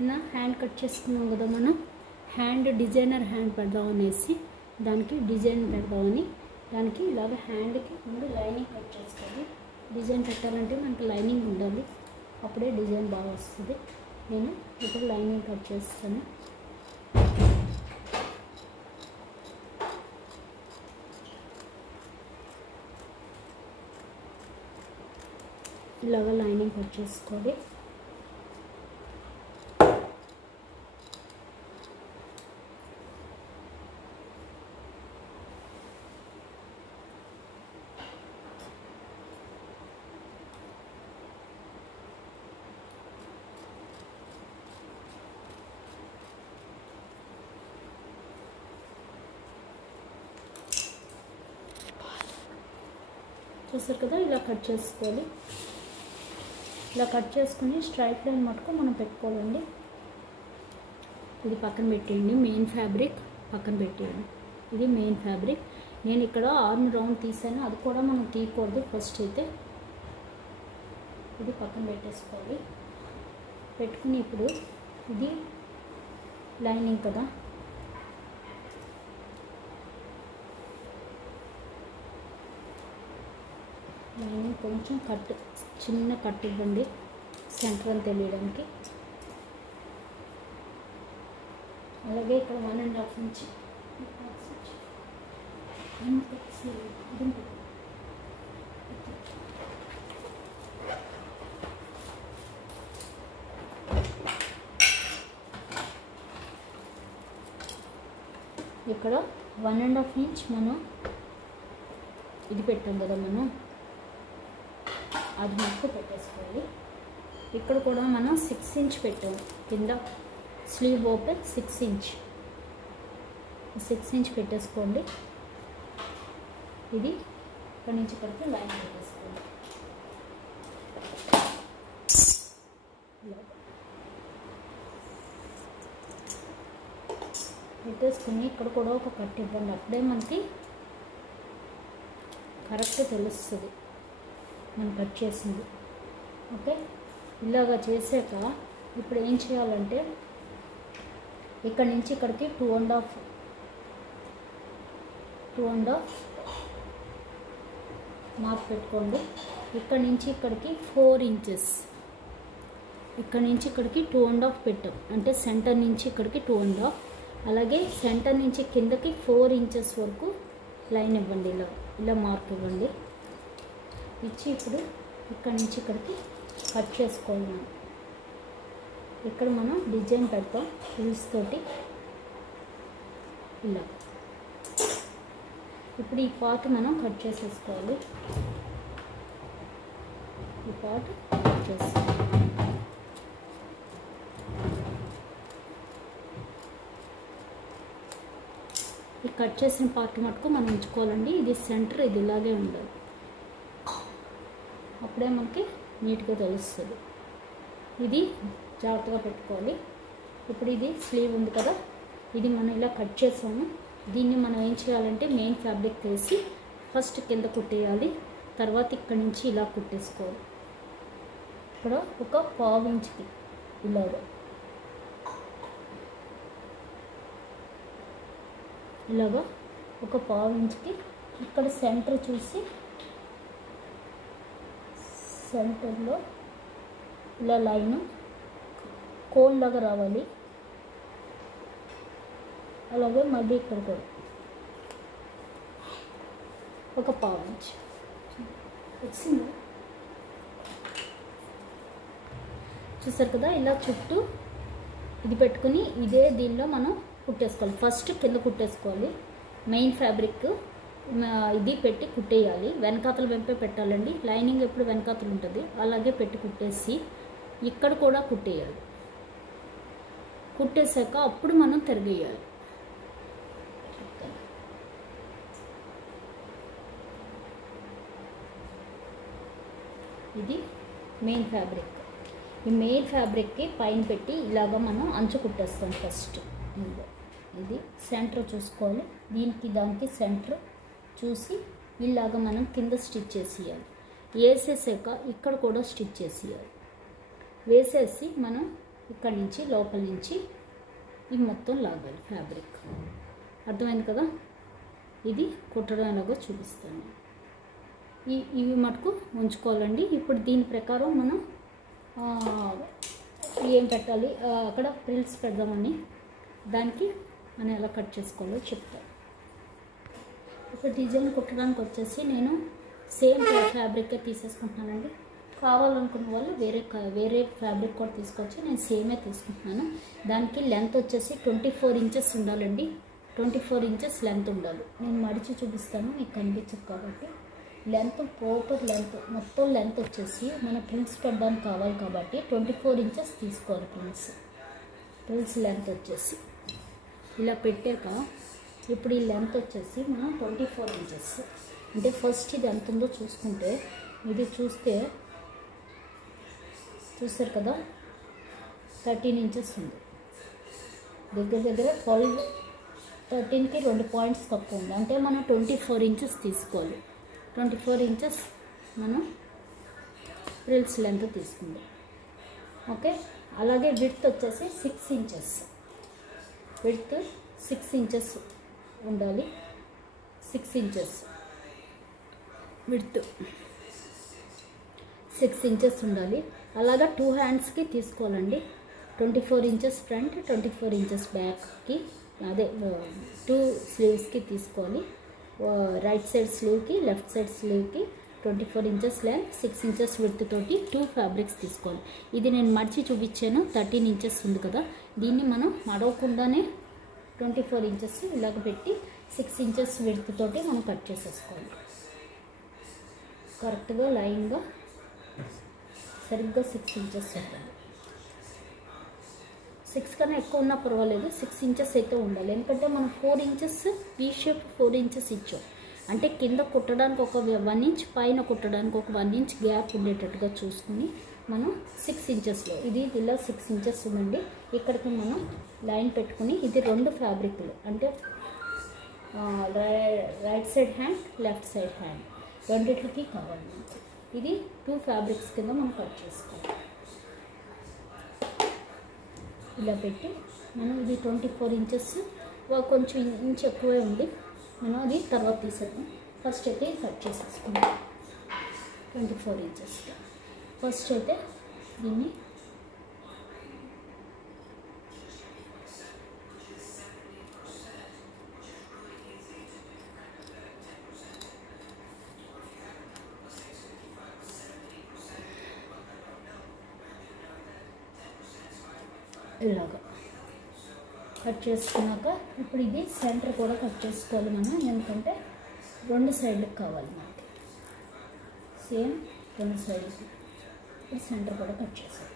ఇలా hand cut చేసుకున్నాం కదా మనం హ్యాండ్ డిజైనర్ హ్యాండ్ పెడదాం అనేసి దానికి డిజైన్ పెడదామని దానికి ఇలాగ హ్యాండ్కి ముందు లైనింగ్ కట్ చేసుకోవాలి. డిజైన్ పెట్టాలంటే మనకి లైనింగ్ ఉండాలి, అప్పుడే డిజైన్ బాగా వస్తుంది. నేను ఇప్పుడు లైనింగ్ కట్ చేస్తాను. ఇలాగ లైనింగ్ కట్ చేసుకోవాలి. చూసారు కదా, ఇలా కట్ చేసుకోవాలి. ఇలా కట్ చేసుకుని స్ట్రైట్ లైన్ మటుకు మనం పెట్టుకోవాలండి. ఇది పక్కన పెట్టేయండి, మెయిన్ ఫ్యాబ్రిక్ పక్కన పెట్టేయండి. ఇది మెయిన్ ఫ్యాబ్రిక్. నేను ఇక్కడ ఆర్మ్ రౌండ్ తీసాను, అది కూడా మనం తీయకూడదు. ఫస్ట్ అయితే ఇది పక్కన పెట్టేసుకోవాలి. పెట్టుకుని ఇప్పుడు ఇది లైనింగ్ కదా, లైనింగ్ కొంచెం కట్, చిన్న కట్ ఇవ్వండి సెంటర్ అని తెలియడానికి. అలాగే ఇక్కడ 1.5 ఇంచ్ ఇక్కడ 1.5 ఇంచ్ మనం ఇది పెట్టాం కదా, మనం అది మనకు పెట్టేసుకోవాలి. ఇక్కడ కూడా మనం 6 ఇంచ్ పెట్టాము కింద, స్లీవ్ ఓపెన్ 6 ఇంచ్, 6 ఇంచ్ పెట్టేసుకోండి. ఇది ఇక్కడ నుంచి ఇక్కడికి లైన్ పెట్టేసుకోండి. పెట్టేసుకుని ఇక్కడ కూడా ఒక కట్ ఇవ్వండి, అప్పుడే మనకి కరెక్ట్ తెలుస్తుంది మనం కట్ చేసింది. ఓకే, ఇలాగా చేసాక ఇప్పుడు ఏం చేయాలంటే ఇక్కడ నుంచి ఇక్కడికి 2.5 మార్క్ పెట్టుకోండి. ఇక్కడ నుంచి ఇక్కడికి 4 ఇంచెస్, ఇక్కడ నుంచి ఇక్కడికి 2.5 పెట్టాం అంటే సెంటర్ నుంచి ఇక్కడికి 2.5, అలాగే సెంటర్ నుంచి కిందకి 4 ఇంచెస్ వరకు లైన్ ఇవ్వండి. ఇలా మార్క్ ఇవ్వండి. ఇచ్చి ఇప్పుడు ఇక్కడ నుంచి ఇక్కడికి కట్ చేసుకోవాలి. ఇక్కడ మనం డిజైన్ పెడతాం హిల్స్ తోటి ఇలా. ఇప్పుడు ఈ పార్ట్ మనం కట్ చేసేసుకోవాలి. ఈ పార్ట్ కట్ చేసుకోవాలి. ఈ కట్ చేసిన పార్ట్ మటుకు మనం ఉంచుకోవాలండి. ఇది సెంటర్, ఇది ఇలాగే ఉండాలి, అప్పుడే మనకి నీట్గా తెలుస్తుంది. ఇది జాగ్రత్తగా పెట్టుకోవాలి. ఇప్పుడు ఇది స్లీవ్ ఉంది కదా, ఇది మనం ఇలా కట్ చేసాము. దీన్ని మనం ఏం చేయాలంటే మెయిన్ ఫ్యాబ్రిక్ వేసి ఫస్ట్ కింద కుట్టేయాలి, తర్వాత ఇక్కడ నుంచి ఇలా కుట్టేసుకోవాలి. ఇక్కడ ఒక 1/4 ఇంచ్కి ఇలాగా ఒక 1/4 ఇంచ్కి ఇక్కడ సెంటర్ చూసి సెంటర్లో ఇలా లైన్ కోన్ లాగా రావాలి. అలాగే మళ్ళీ ఇక్కడ కూడా ఒక 1/4 ఇంచ్ వచ్చింది. చూసారు కదా, ఇలా చుట్టూ ఇది పెట్టుకుని ఇదే దీనిలో మనం కుట్టేసుకోవాలి. ఫస్ట్ కింద కుట్టేసుకోవాలి, మెయిన్ ఫ్యాబ్రిక్ ఇది పెట్టి కుట్టేయాలి. వెనకాతలు వెంపే పెట్టాలండి, లైనింగ్ ఎప్పుడు వెనకాతలు ఉంటుంది, అలాగే పెట్టి కుట్టేసి ఇక్కడ కూడా కుట్టేయాలి. కుట్టేసాక అప్పుడు మనం తిరిగేయాలి. ఇది మెయిన్ ఫ్యాబ్రిక్. ఈ మెయిన్ ఫ్యాబ్రిక్కి పైన పెట్టి ఇలాగ మనం అంచు కుట్టేస్తాం. ఫస్ట్ ఇది సెంటర్ చూసుకోవాలి, దీనికి దానికి సెంటర్ చూసి ఇలాగ మనం కింద స్టిచ్ చేసేయాలి. వేసేసాక ఇక్కడ కూడా స్టిచ్ చేసేయాలి. వేసేసి మనం ఇక్కడ నుంచి లోపల నుంచి ఇది మొత్తం లాగాలి ఫ్యాబ్రిక్. అర్థమైంది కదా? ఇది కుట్టడం ఎలాగో చూపిస్తాను. ఇవి మటుకు ఉంచుకోవాలండి. ఇప్పుడు దీని ప్రకారం మనం ఏం పెట్టాలి, అక్కడ ప్రిల్స్ పెడదామని, దానికి మనం ఎలా కట్ చేసుకోవాలో చెప్తాను. ఇప్పుడు డిజైన్ కుట్టడానికి వచ్చేసి నేను సేమ్ ఫ్యాబ్రిక్గా తీసేసుకుంటున్నానండి. కావాలనుకున్న వాళ్ళు వేరే ఫ్యాబ్రిక్ కూడా తీసుకోవచ్చు. నేను సేమే తీసుకుంటున్నాను. దానికి లెంత్ వచ్చేసి 24 ఇంచెస్ ఉండాలండి. 24 ఇంచెస్ లెంత్ ఉండాలి. నేను మడిచి చూపిస్తాను, మీకు కనిపించదు కాబట్టి. లెంత్ ప్రాపర్ లెంత్ మొత్తం లెంత్ వచ్చేసి మన ప్రిల్స్ పెట్టడానికి కావాలి కాబట్టి 24 ఇంచెస్ తీసుకోవాలి. ప్రిల్స్ లెంత్ వచ్చేసి ఇలా పెట్టాక ఇప్పుడు ఈ లెంత్ వచ్చేసి మనం 24 ఇంచెస్ అంటే ఫస్ట్ ఇది ఎంత ఉందో చూసుకుంటే, ఇది చూస్తారు కదా 13 ఇంచెస్ ఉంది. దగ్గర 13కి 2 పాయింట్స్ తక్కువ ఉంది. అంటే మనం 24 ఇంచెస్ తీసుకోవాలి. 24 ఇంచెస్ మనం ప్రిల్స్ లెంత్ తీసుకుందాం. ఓకే. అలాగే విడ్త్ వచ్చేసి 6 ఇంచెస్. విడ్త్ 6 ఇంచెస్ ఉండాలి. 6 ఇంచెస్ విడ్త్ 6 ఇంచెస్ ఉండాలి. అలాగా 2 హ్యాండ్స్కి తీసుకోవాలండి. 24 ఇంచెస్ ఫ్రంట్, 24 ఇంచెస్ బ్యాక్కి, అదే 2 స్లీవ్స్కి తీసుకోవాలి. రైట్ సైడ్ స్లీవ్కి, లెఫ్ట్ సైడ్ స్లీవ్కి 24 ఇంచెస్ లెంత్, 6 ఇంచెస్ విడ్త్ తోటి 2 ఫ్యాబ్రిక్స్ తీసుకోవాలి. ఇది నేను మడిచి చూపించాను. 13 ఇంచెస్ ఉంది కదా, దీన్ని మనం మడవకుండానే 24 ఇంచెస్ ఇలాగ పెట్టి 6 ఇంచెస్ విడ్త్ తోటి మనం కట్ చేసేసుకోవాలి. కరెక్ట్గా లైన్గా సరిగ్గా 6 ఇంచెస్ ఉంటుంది. 6 కన్నా ఎక్కువ ఉన్నా పర్వాలేదు, 6 ఇంచెస్ అయితే ఉండాలి. ఎందుకంటే మనం 4 ఇంచెస్ ఈ షేప్ 4 ఇంచెస్ ఇచ్చాం. అంటే కింద కుట్టడానికి ఒక 1 ఇంచ్, పైన కుట్టడానికి ఒక 1 ఇంచ్ గ్యాప్ ఉండేటట్టుగా చూసుకుని మనం 6 ఇంచెస్లో ఇది ఇలా 6 ఇంచెస్ ఉందండి. ఇక్కడికి మనం లైన్ పెట్టుకుని ఇది 2 ఫ్యాబ్రిక్లు అంటే right side hand, left side hand రెండిట్లకి కావాలి. ఇది 2 ఫ్యాబ్రిక్స్ కింద మనం కట్ చేసుకోవాలి. ఇలా పెట్టి మనం ఇది 24 ఇంచెస్ కొంచెం ఇంచ్ ఎక్కువే ఉంది. మనం అది తర్వాత తీసేద్దాం. ఫస్ట్ అయితే కట్ చేసేసుకుందాం. 24 ఇంచెస్ ఫస్ట్ అయితే దీన్ని ఇలాగా కట్ చేసుకున్నాక ఇప్పుడు ఇది సెంటర్ కూడా కట్ చేసుకోవాలి మనం. ఎందుకంటే 2 సైడ్లకు కావాలి మనకి, సేమ్ 2 సైడ్లకి. ఇప్పుడు సెంటర్ కూడా కట్ చేసాలి.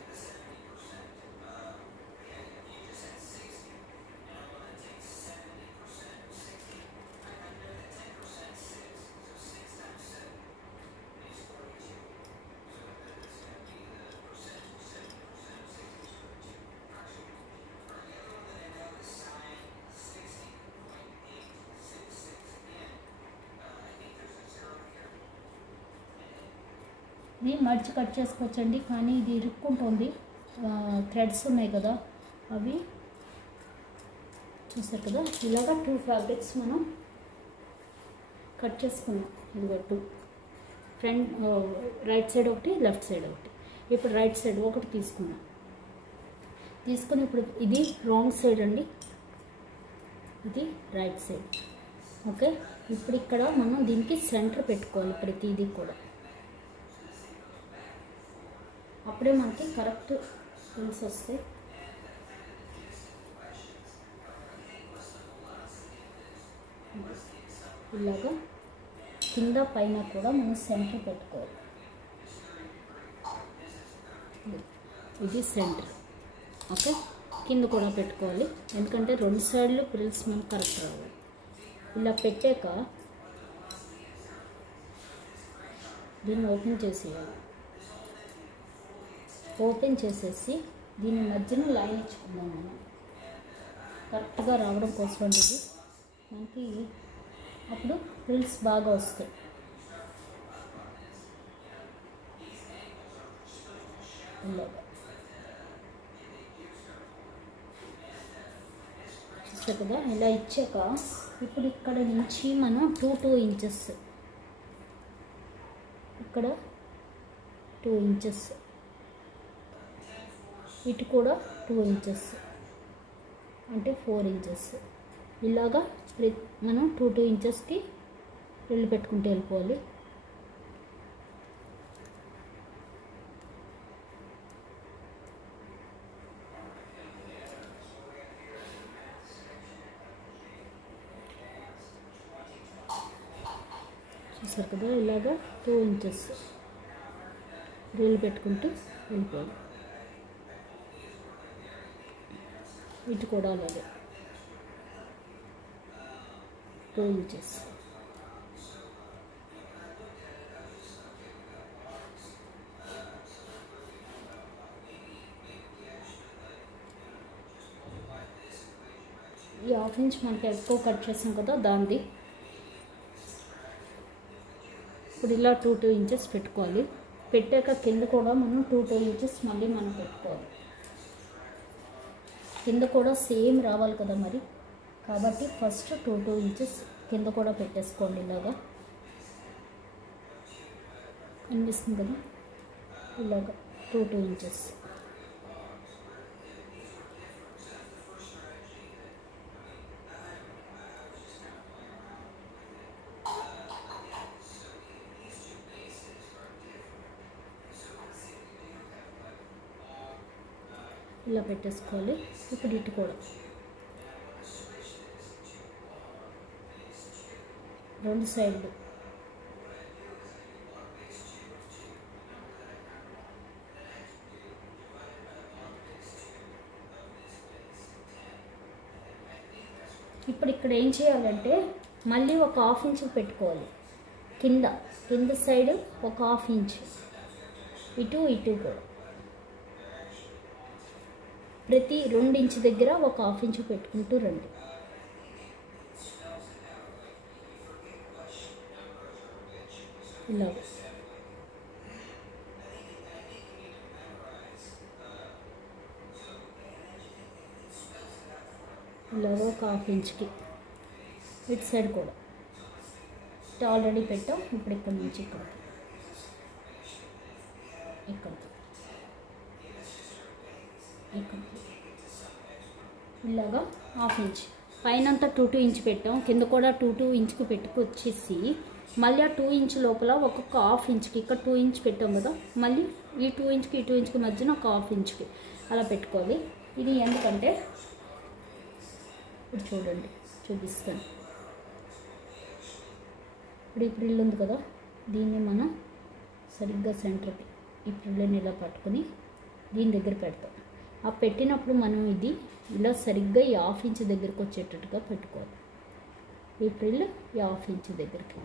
ఇది మడిచి కట్ చేసుకోవచ్చండి, కానీ ఇది ఇరుక్కుంటుంది. థ్రెడ్స్ ఉన్నాయి కదా, అవి చూసారు కదా. ఇలాగా 2 ఫ్యాబ్రిక్స్ మనం కట్ చేసుకున్నాం. ఇదిగో 2 ఫ్రంట్, రైట్ సైడ్ ఒకటి, లెఫ్ట్ సైడ్ ఒకటి. ఇప్పుడు రైట్ సైడ్ ఒకటి తీసుకున్నాం. తీసుకుని ఇప్పుడు ఇది రాంగ్ సైడ్ అండి, ఇది రైట్ సైడ్. ఓకే. ఇప్పుడు ఇక్కడ మనం దీనికి సెంటర్ పెట్టుకోవాలి ప్రతిదీ కూడా. అప్పుడే మనకి కరెక్ట్ పిల్స్ వస్తాయి. ఇలాగా కింద పైన కూడా మనం సెంటర్ పెట్టుకోవాలి. ఇది సెంటర్. ఓకే. కింద కూడా పెట్టుకోవాలి, ఎందుకంటే 2 సైడ్లు ప్రిల్స్ మనకు కరెక్ట్ రావాలి. ఇలా పెట్టాక దీన్ని ఓపెన్ చేసేయాలి. ఓపెన్ చేసేసి దీని మధ్యన లైన్ ఇచ్చుకుందాం మనం, కరెక్ట్గా రావడం కోసం. ఇది మనకి అప్పుడు ప్రిల్స్ బాగా వస్తాయి. ఇలాగా చూసారు కదా ఇలా ఇచ్చాక ఇప్పుడు ఇక్కడ నుంచి మనం 2 ఇంచెస్, ఇక్కడ 2 ఇంచెస్, ఇటు కూడా 2 ఇంచెస్ అంటే 4 ఇంచెస్ ఇలాగా మనం 2 ఇంచెస్కి ఫ్రిల్ పెట్టుకుంటూ వెళ్ళిపోవాలి. చూసారు కదా ఇలాగా 2 ఇంచెస్ ఫ్రిల్ పెట్టుకుంటూ వెళ్ళిపోవాలి. ఇటు కూడా అలాగే 2 ఇంచెస్. ఈ 1/2 ఇంచ్ మనకి ఎక్కువ కట్ చేసాం కదా దాంది. ఇప్పుడు ఇలా 2 ఇంచెస్ పెట్టుకోవాలి. పెట్టాక కింద కూడా మనం 2 ఇంచెస్ మళ్ళీ మనం పెట్టుకోవాలి. కింద కూడా సేమ్ రావాలి కదా మరి, కాబట్టి ఫస్ట్ 2 ఇంచెస్ కింద కూడా పెట్టేసుకోండి. ఇలాగా అనిపిస్తుంది కదా, ఇలాగా 2 ఇంచెస్. ఇలా పెట్టేసుకోవాలి. ఇప్పుడు ఇటు కూడా 2 సైడ్లు ఇప్పుడు ఇక్కడ ఏం చేయాలంటే మళ్ళీ ఒక 1/2 ఇంచ్ పెట్టుకోవాలి. కింద సైడ్ ఒక 1/2 ఇంచ్, ఇటు కూడా ప్రతి 2 ఇంచ్ దగ్గర ఒక 1/2 ఇంచ్ పెట్టుకుంటూ రండి. ఇలాగ ఒక 1/2 ఇంచ్కి ఇటు సైడ్ కూడా ఆల్రెడీ పెట్టాం. ఇప్పుడు ఇక్కడ నుంచి ఇక్కడ ఇలాగా 1/2 ఇంచ్ పైనంతా 2 ఇంచ్ పెట్టాం. కింద కూడా 2 ఇంచ్కి పెట్టుకొచ్చేసి మళ్ళీ ఆ 2 ఇంచ్ లోపల ఒక్కొక్క 1/2 ఇంచ్కి ఇక్కడ 2 ఇంచ్ పెట్టాం కదా, మళ్ళీ ఈ 2 ఇంచ్కి మధ్యన ఒక 1/2 ఇంచ్కి అలా పెట్టుకోవాలి. ఇది ఎందుకంటే ఇప్పుడు చూడండి చూపిస్తాను. ఇప్పుడు ఈ ప్రిల్ ఉంది కదా, దీన్ని మనం సరిగ్గా సెంటర్కి ఈ ప్రిల్ని ఇలా పట్టుకొని దీని దగ్గర పెడతాం. ఆ పెట్టినప్పుడు మనం ఇది ఇలా సరిగ్గా ఈ 1/2 ఇంచ్ దగ్గరికి వచ్చేటట్టుగా పెట్టుకోవాలి. ఈ ప్రిల్ ఈ 1/2 ఇంచ్ దగ్గరికి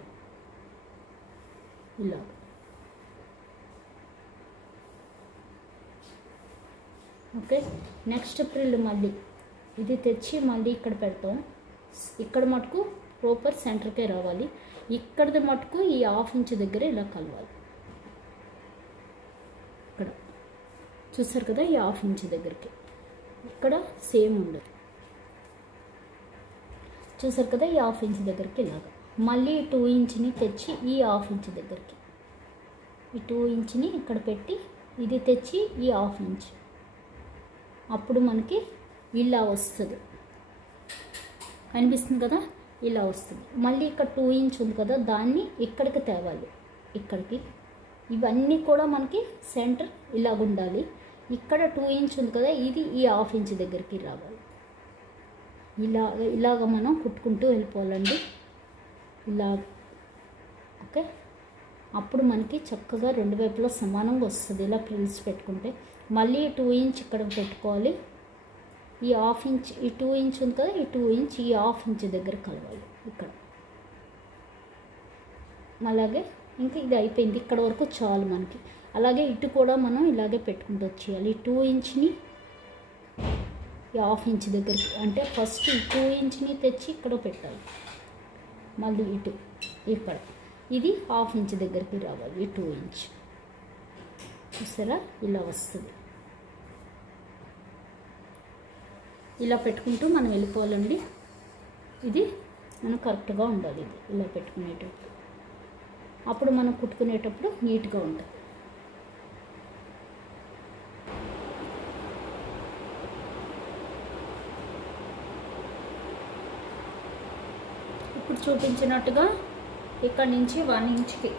ఇలా. ఓకే, నెక్స్ట్ ప్రిల్ మళ్ళీ ఇది తెచ్చి మళ్ళీ ఇక్కడ పెడతాం. ఇక్కడ మటుకు ప్రాపర్ సెంటర్కే రావాలి. ఇక్కడది మటుకు ఈ 1/2 ఇంచ్ దగ్గర ఇలా కలవాలి. ఇక్కడ చూసారు కదా, ఈ 1/2 ఇంచ్ దగ్గరికి ఇక్కడ సేమ్ ఉండదు. చూసారు కదా, ఈ 1/2 ఇంచ్ దగ్గరికి ఇలాగా మళ్ళీ 2 ఇంచ్ని తెచ్చి ఈ 1/2 ఇంచ్ దగ్గరికి ఈ 2 ఇంచ్ని ఇక్కడ పెట్టి ఇది తెచ్చి ఈ 1/2 ఇంచ్, అప్పుడు మనకి ఇలా వస్తుంది. కనిపిస్తుంది కదా, ఇలా వస్తుంది. మళ్ళీ ఇక్కడ 2 ఇంచ్ ఉంది కదా, దాన్ని ఇక్కడికి తేవాలి. ఇక్కడికి ఇవన్నీ కూడా మనకి సెంటర్ ఇలాగ ఉండాలి. ఇక్కడ 2 ఇంచ్ ఉంది కదా, ఇది ఈ 1/2 ఇంచ్ దగ్గరికి రావాలి. ఇలాగ మనం కుట్టుకుంటూ వెళ్ళిపోవాలండి ఇలా. ఓకే, అప్పుడు మనకి చక్కగా 2 వైపులా సమానంగా వస్తుంది. ఇలా ప్రిల్స్ పెట్టుకుంటే మళ్ళీ 2 ఇంచ్ ఇక్కడ పెట్టుకోవాలి. ఈ 1/2 ఇంచ్ ఈ 2 ఇంచ్ ఉంది కదా, ఈ 2 ఇంచ్ ఈ 1/2 ఇంచ్ దగ్గర కలవాలి ఇక్కడ. అలాగే ఇంకా ఇది అయిపోయింది, ఇక్కడ వరకు చాలు మనకి. అలాగే ఇటు కూడా మనం ఇలాగే పెట్టుకుంటూ వచ్చేయాలి. ఈ 2 ఇంచ్ని ఈ 1/2 ఇంచ్ దగ్గరికి, అంటే ఫస్ట్ ఈ 2 ఇంచ్ని తెచ్చి ఇక్కడ పెట్టాలి. మళ్ళీ ఇటు ఇక్కడ ఇది 1/2 ఇంచ్ దగ్గరికి రావాలి. ఈ 2 ఇంచ్ చూసారా, ఇలా వస్తుంది. ఇలా పెట్టుకుంటూ మనం వెళ్ళిపోవాలండి. ఇది మనం కరెక్ట్గా ఉండాలి. ఇది ఇలా పెట్టుకునేటప్పుడు అప్పుడు మనం కుట్టుకునేటప్పుడు నీట్గా ఉంటుంది. ఇప్పుడు చూపించినట్టుగా ఇక్కడ నుంచి 1 ఇంచ్కి,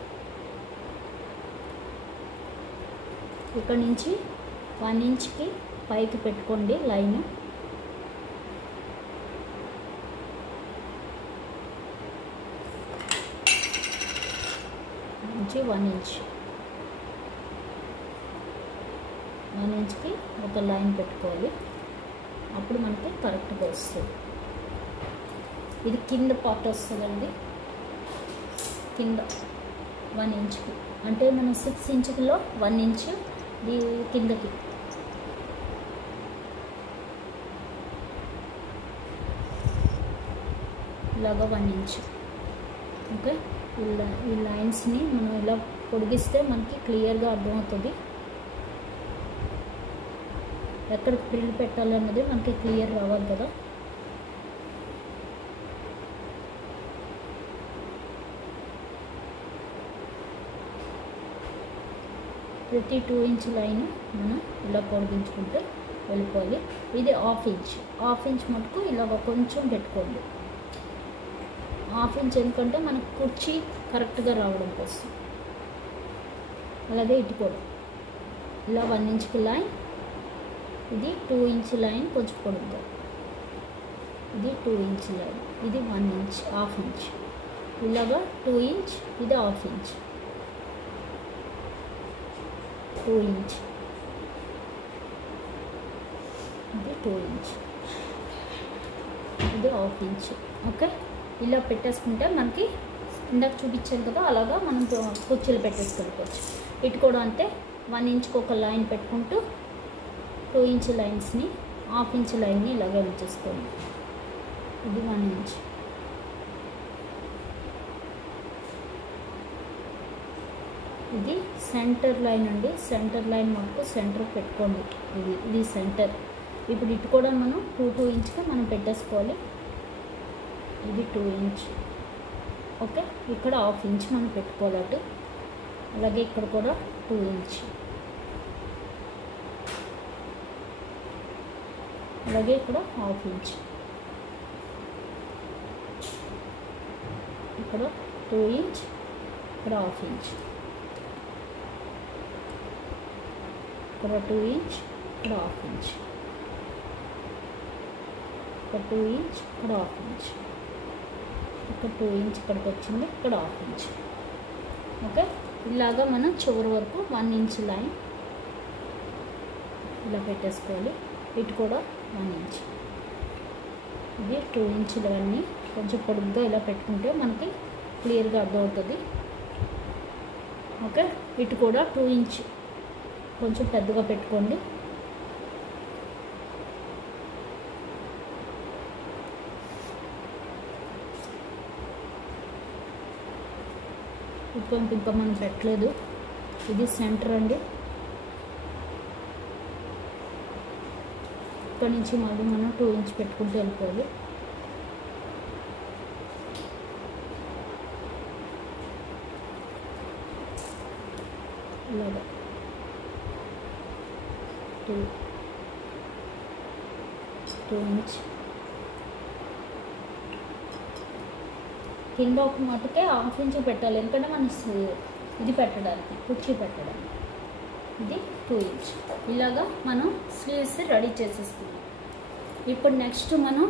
ఇక్కడ నుంచి 1 ఇంచ్కి పైకి పెట్టుకోండి లైన్. నుంచి 1 ఇంచ్కి ఒక లైన్ పెట్టుకోవాలి. అప్పుడు మనకి కరెక్ట్గా వస్తుంది. ఇది కింద పార్ట్ వస్తుందండి. కింద 1 ఇంచ్కి అంటే మనం 6 ఇంచులో 1 ఇంచ్ కిందకి. ఇలాగా 1 ఇంచ్. ఓకే, ఈ లైన్స్ని మనం ఇలా పొడిగిస్తే మనకి క్లియర్గా అర్థమవుతుంది. ఎక్కడ ప్రిల్ పెట్టాలన్నది మనకి క్లియర్ రావాలి కదా. ప్రతి 2 ఇంచ్ లైన్ మనం ఇలా పొడిగించుకుంటే వెళ్ళిపోవాలి. ఇది 1/2 ఇంచ్ మటుకు ఇలాగ కొంచెం పెట్టుకోండి. 1/2 ఇంచ్ ఎందుకంటే మనకు కుర్చీ కరెక్ట్గా రావడం కోసం. అలాగే ఇటు కూడా ఇలా 1 ఇంచ్కి లైన్. ఇది 2 ఇంచ్ లైన్ కొంచెం పొడుగ్గా. ఇది 2 ఇంచ్ లైన్. ఇది 1 ఇంచ్, 1/2 ఇంచ్. ఇలాగా 2 ఇంచ్, ఇది 1/2 ఇంచ్, 2 ఇంచ్, ఇది 2 ఇంచ్, ఇది 1/2 ఇంచ్. ఓకే, ఇలా పెట్టేసుకుంటే మనకి ఇందాక చూపించాను కదా, అలాగా మనం కుర్చీలు పెట్టేసుకోవచ్చు. ఇటు కూడా అంటే 1 ఇంచ్కి ఒక లైన్ పెట్టుకుంటూ 2 ఇంచ్ లైన్స్ని 1/2 ఇంచ్ లైన్ని ఇలాగే ఉంచేసుకోండి. ఇది 1 ఇంచ్. ఇది సెంటర్ లైన్ అండి. సెంటర్ లైన్ మనకు సెంటర్ పెట్టుకోండి. ఇది సెంటర్. ఇప్పుడు ఇటు కూడా మనం 2 ఇంచ్కి మనం పెట్టేసుకోవాలి. ఇది 2 ఇంచ్. ఓకే, ఇక్కడ 1/2 ఇంచ్ మనం పెట్టుకోవాలి అటు. అలాగే ఇక్కడ కూడా 2 ఇంచ్. అలాగే ఇక్కడ 1/2 ఇంచ్. ఇక్కడ 2 ఇంచ్, ఇక్కడ 1/2 ఇంచ్, ఇక్కడ 2 ఇంచ్, ఇక్కడ 1/2 ఇంచ్, ఇక్కడ 2 ఇంచ్, ఇక్కడ 1/2 ఇంచ్, ఇక్కడ 2 ఇంచ్ ఇక్కడికి వచ్చింది, ఇక్కడ 1/2 ఇంచ్. ఓకే, ఇలాగా మనం చివరి వరకు 1 ఇంచ్ లైన్ ఇలా పెట్టేసుకోవాలి. ఇటు కూడా 1 ఇంచ్. ఇది 2 ఇంచులవన్నీ కొంచెం పొడుగ్గా ఇలా పెట్టుకుంటే మనకి క్లియర్గా అర్థమవుతుంది. ఓకే, ఇటు కూడా 2 ఇంచ్ కొంచెం పెద్దగా పెట్టుకోండి. ఇంకా మనం పెట్టలేదు. ఇది సెంటర్ అండి. ఇక్కడ నుంచి మళ్ళీ మనం 2 ఇంచ్ పెట్టుకుంటూ వెళ్ళిపోవాలి. ఇలాగా 2 ఇంచ్. కింద ఒక మటుకే 1/2 ఇంచ్ పెట్టాలి, ఎందుకంటే మనం ఇది పెట్టడానికి, కుర్చీ పెట్టడానికి. ఇది 2 ఇంచ్. ఇలాగా మనం స్లీవ్స్ రెడీ చేసేసుకున్నాం. ఇప్పుడు నెక్స్ట్ మనం